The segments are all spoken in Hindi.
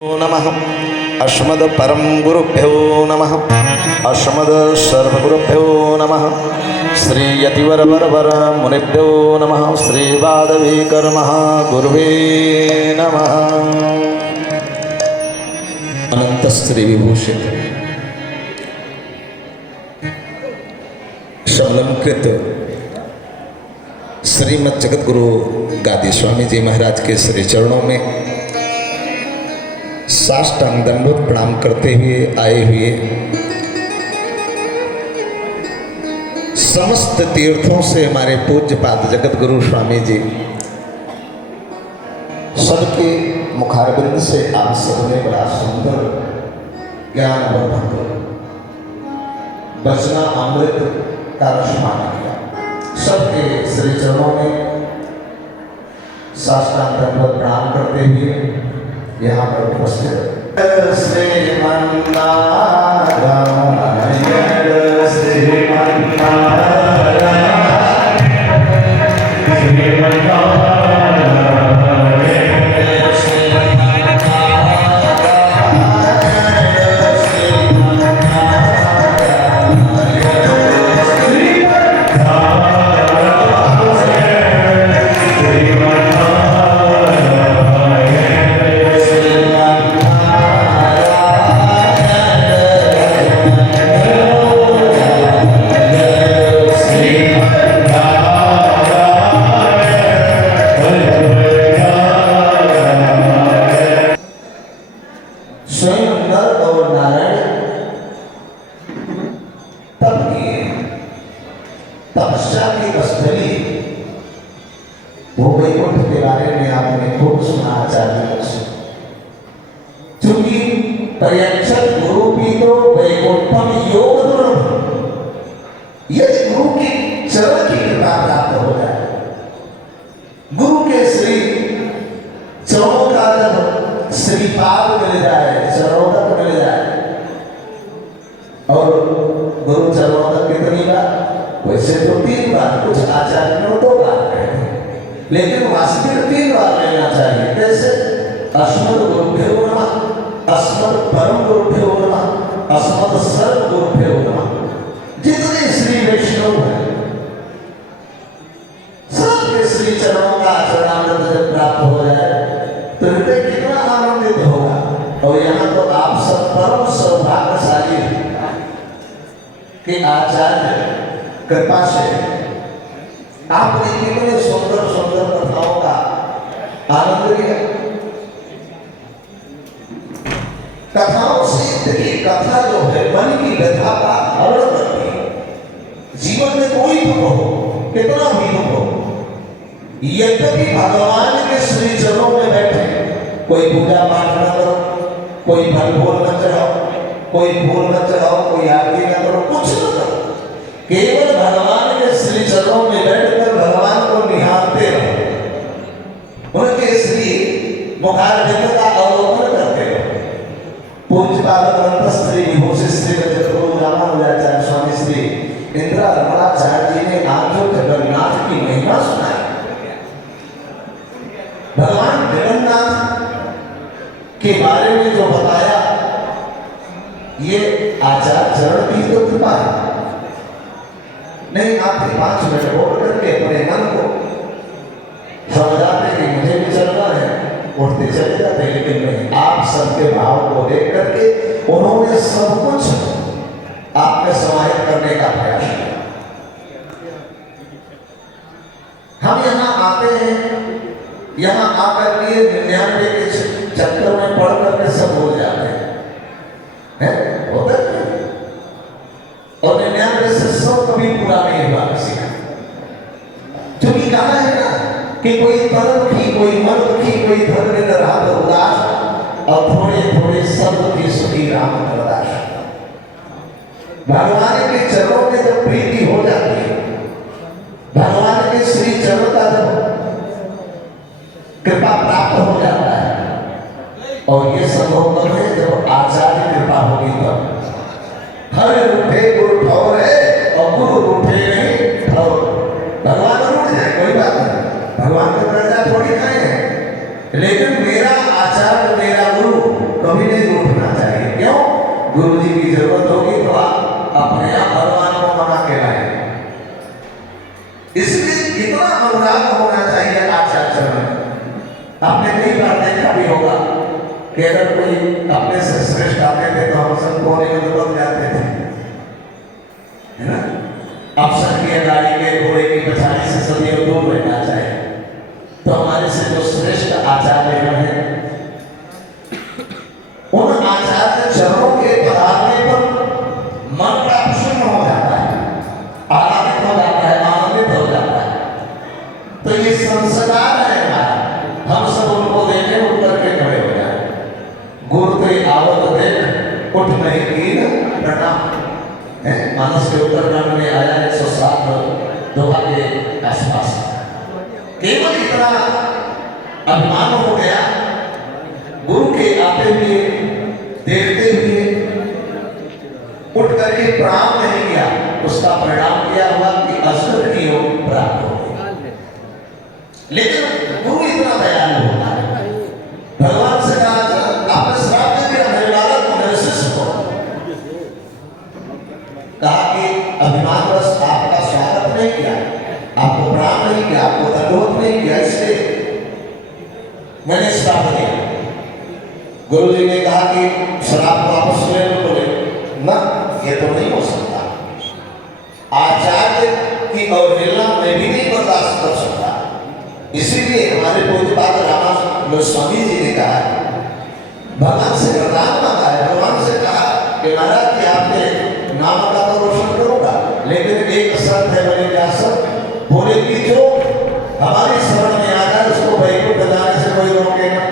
नमः अस्मद् परम गुरुभ्यो नमः अस्मद् सर्वगुरुभ्यो नमः श्री यतिवरवरवर मुनिभ्यो नमः श्री वादवीकर्मः गुरुवे नमः। अनंत श्री विभूषित शमलंकृत श्रीमद जगतगुरु गादी स्वामी जी महाराज के श्री चरणों में साष्टांग दंडवत प्रणाम करते हुए आए हुए समस्त तीर्थों से हमारे पूज्य पाद जगत गुरु स्वामी जी सबके मुखारबिंद से आप सबने बड़ा सुंदर ज्ञान बचना अमृत का रसमान किया। सबके श्री चरणों में साष्टांग दंडवत प्रणाम करते हुए यहाँ पर उपस्थित तपस्या की स्थली वो वैकुंठ के बारे में आपने खूब सुना आचार्य से, क्योंकि पर्यक्षक गुरु की तो वैकुंठम योग दुर्लभ। यदि गुरु की चरण की कृपा प्राप्त हो जाए, गुरु के श्री चरणों का जब श्रीपाद मिल जाए, चरणों तक मिल जाए, और गुरु चरणों तक कितनी बार? वैसे तो 3 बार, कुछ आचार्यों 2 बार कहते, लेकिन वास्तविक 3 बार कहना चाहिए। कैसे? अस्मद् गुरुभ्यो नमः, अस्मद् परम गुरुभ्यो नमः, अस्मद् सर्व गुरुभ्यो नमः। जितने श्री वैष्णव हैं सबके श्री चरणों का चरणामृत जब प्राप्त हो जाए तो हृदय कितना आनंदित होगा। और यहाँ तो आप सब परम सौभाग्यशाली हैं कि आचार्य कृपा से आपने कितने सुंदर सुंदर कथाओं का आनंद लिया। कथाओं से देखिए, कथा जो है मन की व्यथा का हरण करती है। जीवन में कोई दुख हो, कितना भी दुख हो, यद्यपि भगवान के श्री चरणों में बैठे, कोई पूजा पाठ न करो, कोई फल फूल न चढ़ाओ, कोई फूल न चढ़ाओ, कोई आरती न करो, कुछ न करो, केवल भगवान के श्री चरणों में बैठकर भगवान को निहारते रहो, उनके श्री मुखारबिंद का अवलोकन करते रहो। पूज्य पाद ग्रंथ श्री विभूषित श्री जगतगुरु रामानुजाचार्य स्वामी श्री इंदिरा रमणाचार्य जी ने आज जो जगन्नाथ की महिमा सुनाई, भगवान जगन्नाथ के बारे में जो बताया, ये आचार्य चरण की तो कृपा है। नहीं, आप 5 मिनट बोल करके अपने मन को समझाते कि मुझे भी चलना है, उठते चले जाते, लेकिन नहीं, आप सबके भाव को देख करके उन्होंने सब कुछ आप में समाहित करने का प्रयास किया। हम यहाँ आते हैं, यहाँ आकर के 99 के चक्कर में पढ़ करके सब भूल जाते हैं, होता है? और 99 से 100 कभी पूरा नहीं हुआ किसी का। क्योंकि कहा है ना कि कोई तन दुखी, कोई मन दुखी, कोई धन में रात उदास, और थोड़े थोड़े सब दुखी सुखी राम अरदास। भगवान के चरणों में जब प्रीति हो जाती है, भगवान के श्री चरणों का जब कृपा प्राप्त हो जाता है, और ये संभव तब है जब आचार्य कृपा होगी तब। हर रूठे गुरु ठौर है, और गुरु रूठे नहीं ठौर। भगवान रूठ जाए कोई बात नहीं, भगवान के प्रजा थोड़ी खाए हैं, लेकिन मेरा आचार्य मेरा गुरु कभी नहीं उठना चाहिए। क्यों? गुरु जी की जरूरत होगी तो आप अपने आप भगवान को मना के लाए। इसलिए इतना अनुराग होना चाहिए आचार्य चरण। आपने कई बार देखा भी होगा कि अगर कोई अपने से श्रेष्ठ आते थे तो हम सब कोने में बदल जाते थे, है ना? अफसर की गाड़ी के घोड़े की पछाड़ी से सदैव दूर रहना चाहिए। तो हमारे से जो श्रेष्ठ आचार्य हैं उन आचार्य चरणों के पधारने पर मन का प्रसन्न हो जाता है, आनंदित हो जाता है, आनंदित हो जाता है। तो ये संस्कार है हमारा, हम सब उनको देखें उठ करके खड़े हो जाए। गुरु के आवत देख उठ नहीं कीन प्रणाम। मानस के उत्तरकांड में आया 107 दोहा के आसपास। केवल इतना अभिमान हो गया, गुरु के आते हुए देखते हुए उठ करके प्रणाम नहीं किया, उसका परिणाम क्या हुआ कि असुर की ओर प्राप्त हो गई। लेकिन गुरु इतना दयालु होता है, भगवान से कहा आपने श्राप दे दिया मेरे बालक को, मेरे शिष्य को, कहा कि अभिमानवश आपका स्वागत नहीं किया, आपको प्रणाम नहीं किया, आपको दंडवत नहीं किया, इसलिए मैंने श्राप दिया। गुरु जी ने कहा कि श्राप वापस ले लो, बोले ना, ये तो नहीं हो सकता, आचार्य की अवहेलना मैं भी नहीं बर्दाश्त कर सकता। इसीलिए हमारे पूज्यपाद रामानंद गोस्वामी जी ने कहा, भगवान से वरदान मांगा है, भगवान से कहा कि महाराज कि आपने नाम का तो रोशन करूंगा, लेकिन एक शर्त है। बोले क्या शर्त? बोले कि जो हमारी शरण में आ जाए उसको वैकुंठ जाने से कोई रोकेगा,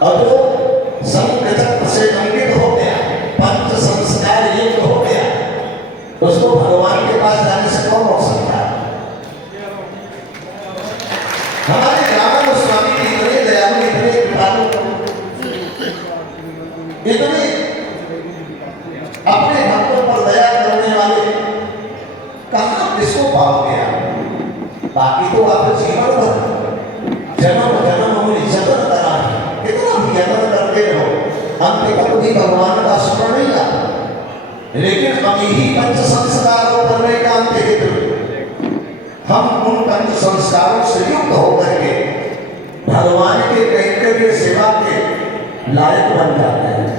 और जो संग चक्र से अंकित हो गया, पंच संस्कार युक्त हो गया, उसको भगवान के पास जाने से कौन रोक सकता है? हमारे रामा गोस्वामी जी इतने दयालु, इतने कृपालु, इतने अपने भक्तों पर दया करने वाले, कहां किसको पाओगे आप? बाकी तो आप जीवन भर जन्म जन्म मुनि जन्म करा, कितना भी जन्म करते रहो, अंत तक भी भगवान का स्मरण नहीं आता। लेकिन हम यही पंच संस्कारों पर एकांत हित, हम उन पंच संस्कारों से युक्त होकर के भगवान के कैंकर्य सेवा के लायक बन जाते हैं।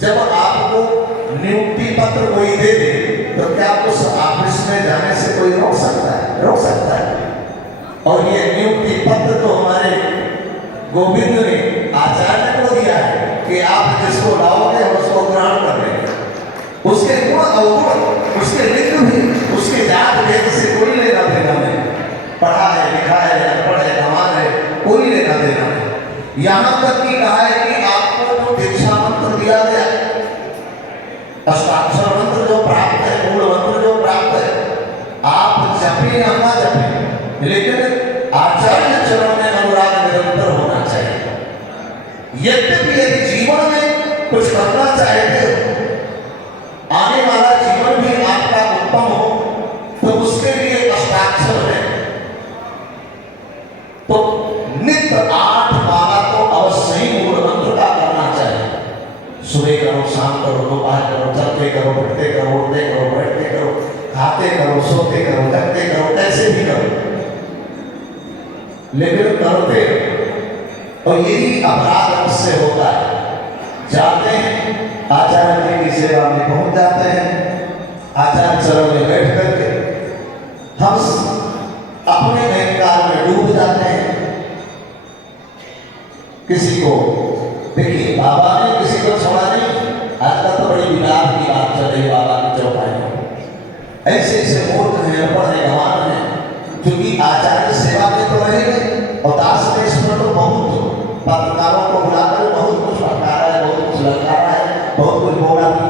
जब आपको नियुक्ति पत्र कोई दे दे तो क्या उस ऑफिस में जाने से कोई रोक सकता है? रोक सकता है। और ये नियुक्ति पत्र तो हमारे गोविंद ने आचार्य को दिया है कि आप जिसको लाओगे हम उसको ग्रहण कर लेंगे। उसके गुण अवगुण, उसके लिंग भी, उसके जात भेद से कोई लेना देना नहीं, पढ़ा है लिखा है अनपढ़ है गंवार है, कोई लेना देना नहीं। यहाँ तक कि कहा है कि आपको जो दीक्षा मंत्र दिया गया, अष्टाक्षर मंत्र जो प्राप्त है, मूल मंत्र जो प्राप्त है, आप जपे या ना जपे, लेकिन आचार्य चरण में अनुराग निरंतर होना चाहिए। यद्यपि यदि जीवन में कुछ करना चाहते हो, आने वाला जीवन भी आपका उत्तम हो, तो उसके लिए अष्टाक्षर है, तो नित्य 8 माला तो अवश्य ही मूल मंत्र का करना चाहिए। सुबह करो, शाम करो, दोपहर करो, चलते करो, बैठते करो, उठते करो, बैठते करो, खाते करो, सोते करो, जगते करो, कैसे भी करो, लेकिन करते। और यही अपराध हमसे होता है। जाते हैं आचार्य जी की सेवा में पहुंच जाते हैं, आचार्य चरण में बैठ करके हम अपने अहंकार में डूब जाते हैं। किसी को देखिए, बाबा ने किसी को छोड़ा नहीं। आजकल तो बड़ी विवाद की बात चल रही बाबा की चौपाई में। ऐसे ऐसे मूर्ख हैं, अनपढ़ हैं, गंवार हैं, क्योंकि आचार्य सेवा में तो रहेंगे। और दास देश में तो बहुत पत्रकारों को बुलाकर बहुत कुछ फटकारा है, बहुत कुछ ललकारा है, बहुत कुछ बोला भी।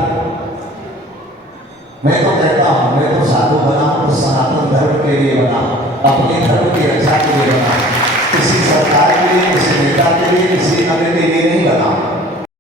मैं तो कहता हूँ, मैं तो साधु बना हूँ तो सनातन धर्म के लिए बना हूँ, अपने धर्म की रक्षा के लिए बना हूँ, किसी सरकार के लिए, किसी नेता के लिए, किसी अन्य के लिए नहीं बना हूँ।